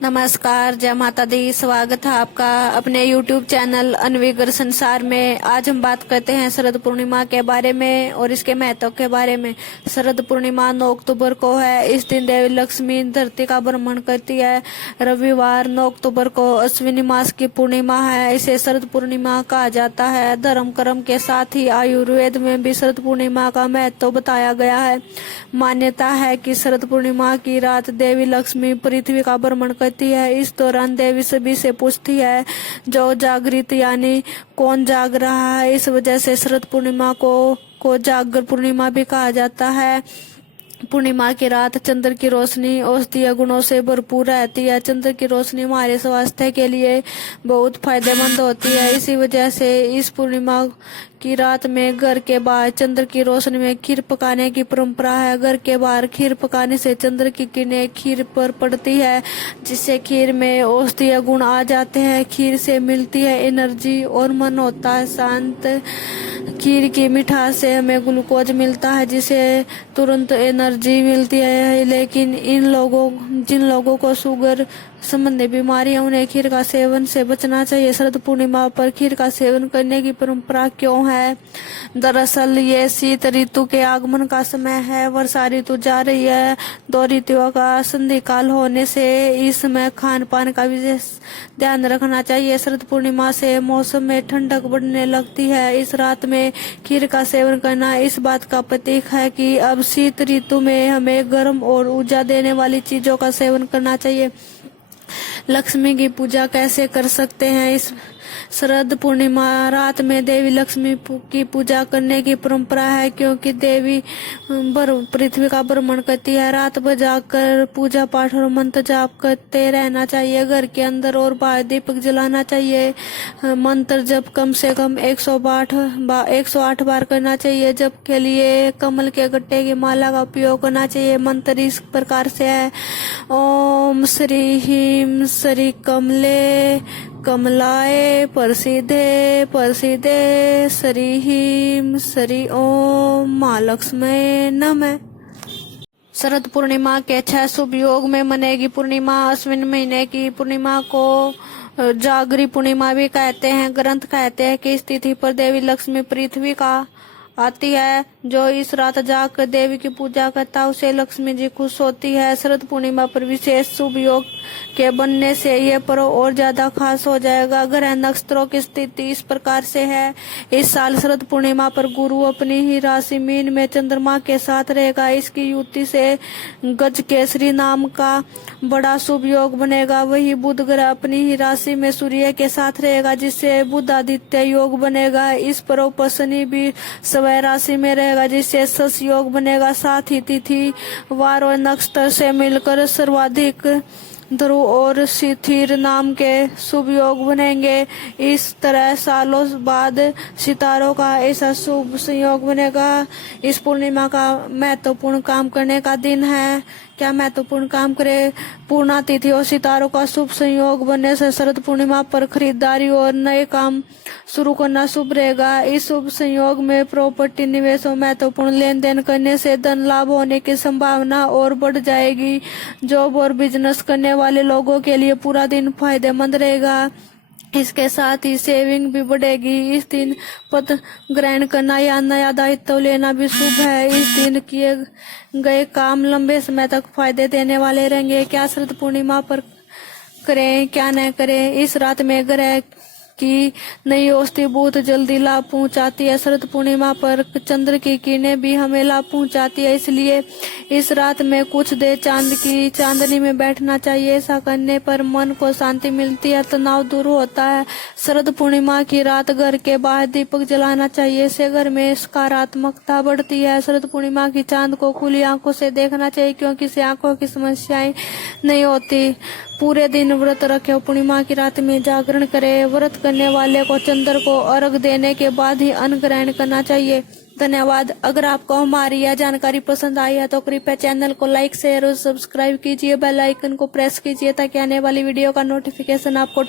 नमस्कार, जय माता दी। स्वागत है आपका अपने YouTube चैनल अनविगर संसार में। आज हम बात करते हैं शरद पूर्णिमा के बारे में और इसके महत्व के बारे में। शरद पूर्णिमा 9 अक्टूबर को है। इस दिन देवी लक्ष्मी धरती का भ्रमण करती है। रविवार 9 अक्टूबर को अश्विनी मास की पूर्णिमा है। इसे शरद पूर्णिमा कहा जाता है। धर्म कर्म के साथ ही आयुर्वेद में भी शरद पूर्णिमा का महत्व बताया गया है। मान्यता है कि शरद पूर्णिमा की रात देवी लक्ष्मी पृथ्वी का भ्रमण करती है। इस दौरान देवी सभी से पूछती है जो जागृत, यानी कौन जाग रहा है। इस वजह से शरद पूर्णिमा को जागर पूर्णिमा भी कहा जाता है। पूर्णिमा की रात चंद्र की रोशनी औषधीय गुणों से भरपूर रहती है। चंद्र की रोशनी हमारे स्वास्थ्य के लिए बहुत फायदेमंद होती है। इसी वजह से इस पूर्णिमा की रात में घर के बाहर चंद्र की रोशनी में खीर पकाने की परंपरा है। घर के बाहर खीर पकाने से चंद्र की किरणें खीर पर पड़ती है, जिससे खीर में औषधीय गुण आ जाते हैं। खीर से मिलती है एनर्जी और मन होता है शांत। खीर की मिठास से हमें ग्लूकोज मिलता है, जिससे तुरंत एनर्जी मिलती है। लेकिन जिन लोगों को शुगर संबंधी बीमारी है, उन्हें खीर का सेवन से बचना चाहिए। शरद पूर्णिमा पर खीर का सेवन करने की परंपरा क्यों है? दरअसल ये शीत ऋतु के आगमन का समय है। वर्षा ऋतु जा रही है। दो ऋतुओं का संधि काल होने से इस समय खान पान का विशेष ध्यान रखना चाहिए। शरद पूर्णिमा से मौसम में ठंडक बढ़ने लगती है। इस रात में खीर का सेवन करना इस बात का प्रतीक है कि अब शीत ऋतु में हमें गर्म और ऊर्जा देने वाली चीजों का सेवन करना चाहिए। लक्ष्मी की पूजा कैसे कर सकते हैं? इस शरद पूर्णिमा रात में देवी लक्ष्मी की पूजा करने की परंपरा है, क्योंकि देवी पृथ्वी का भ्रमण करती है। रात भर जाकर पूजा पाठ और मंत्र जाप करते रहना चाहिए। घर के अंदर और बाहर दीपक जलाना चाहिए। मंत्र जप कम से कम 108 बार करना चाहिए। जप के लिए कमल के गट्टे की माला का उपयोग करना चाहिए। मंत्र इस प्रकार से है: ओम श्री ह्रीं श्री कमले कमलाय प्रसीदे प्रसीदे श्री ह्रीं श्री ओम महालक्ष्मी नमः। शरद पूर्णिमा के 6 शुभ योग में मनेगी पूर्णिमा। अश्विन महीने की पूर्णिमा को जागरी पूर्णिमा भी कहते हैं। ग्रंथ कहते हैं कि इस तिथि पर देवी लक्ष्मी पृथ्वी का आती है। जो इस रात जाकर देवी की पूजा करता है, उसे लक्ष्मी जी खुश होती है। शरद पूर्णिमा पर विशेष शुभ योग के बनने से यह पर्व और ज्यादा खास हो जाएगा। ग्रह नक्षत्रों की स्थिति इस प्रकार से है। इस साल शरद पूर्णिमा पर गुरु अपनी ही राशि मीन में चंद्रमा के साथ रहेगा। इसकी युति से गज केसरी नाम का बड़ा शुभ योग बनेगा। वही बुध ग्रह अपनी ही राशि में सूर्य के साथ रहेगा, जिससे बुध आदित्य योग बनेगा। इस पर्व पर शनि भी स्वयं राशि में रहेगा, जिससे शश योग बनेगा। साथ ही तिथि वार और नक्षत्र से मिलकर सर्वाधिक ध्रुव और शिथिर नाम के शुभ योग बनेंगे। इस तरह सालों बाद सितारों का ऐसा शुभ संयोग बनेगा। इस पूर्णिमा का महत्वपूर्ण काम करने का दिन है। क्या महत्वपूर्ण काम करे? पूर्णा तिथि और सितारों का शुभ संयोग बनने से शरद पूर्णिमा पर खरीदारी और नए काम शुरू करना शुभ रहेगा। इस शुभ संयोग में प्रॉपर्टी निवेश और महत्वपूर्ण लेन देन करने से धन लाभ होने की संभावना और बढ़ जाएगी। जॉब और बिजनेस करने वाले लोगों के लिए पूरा दिन फायदेमंद रहेगा। इसके साथ ही सेविंग भी बढ़ेगी। इस दिन पद ग्रहण करना या नया दायित्व लेना भी शुभ है। इस दिन किए गए काम लंबे समय तक फायदे देने वाले रहेंगे। क्या शरद पूर्णिमा पर करें, क्या न करें? इस रात में ग्रह की नई औषधि बहुत जल्दी लाभ पहुंचाती है। शरद पूर्णिमा पर चंद्र की किरणें भी हमें लाभ पहुंचाती है, इसलिए इस रात में कुछ देर चांद की चांदनी में बैठना चाहिए। ऐसा करने पर मन को शांति मिलती है, तनाव दूर होता है। शरद पूर्णिमा की रात घर के बाहर दीपक जलाना चाहिए। इससे घर में सकारात्मकता बढ़ती है। शरद पूर्णिमा की चांद को खुली आंखों से देखना चाहिए, क्योंकि इससे आंखों की समस्याएं नहीं होती। पूरे दिन व्रत रखे। पूर्णिमा की रात में जागरण करें। व्रत करने वाले को चंद्र को अर्घ देने के बाद ही अन्न ग्रहण करना चाहिए। धन्यवाद। अगर आपको हमारी यह जानकारी पसंद आई है तो कृपया चैनल को लाइक, शेयर और सब्सक्राइब कीजिए। बेल आइकन को प्रेस कीजिए ताकि आने वाली वीडियो का नोटिफिकेशन आपको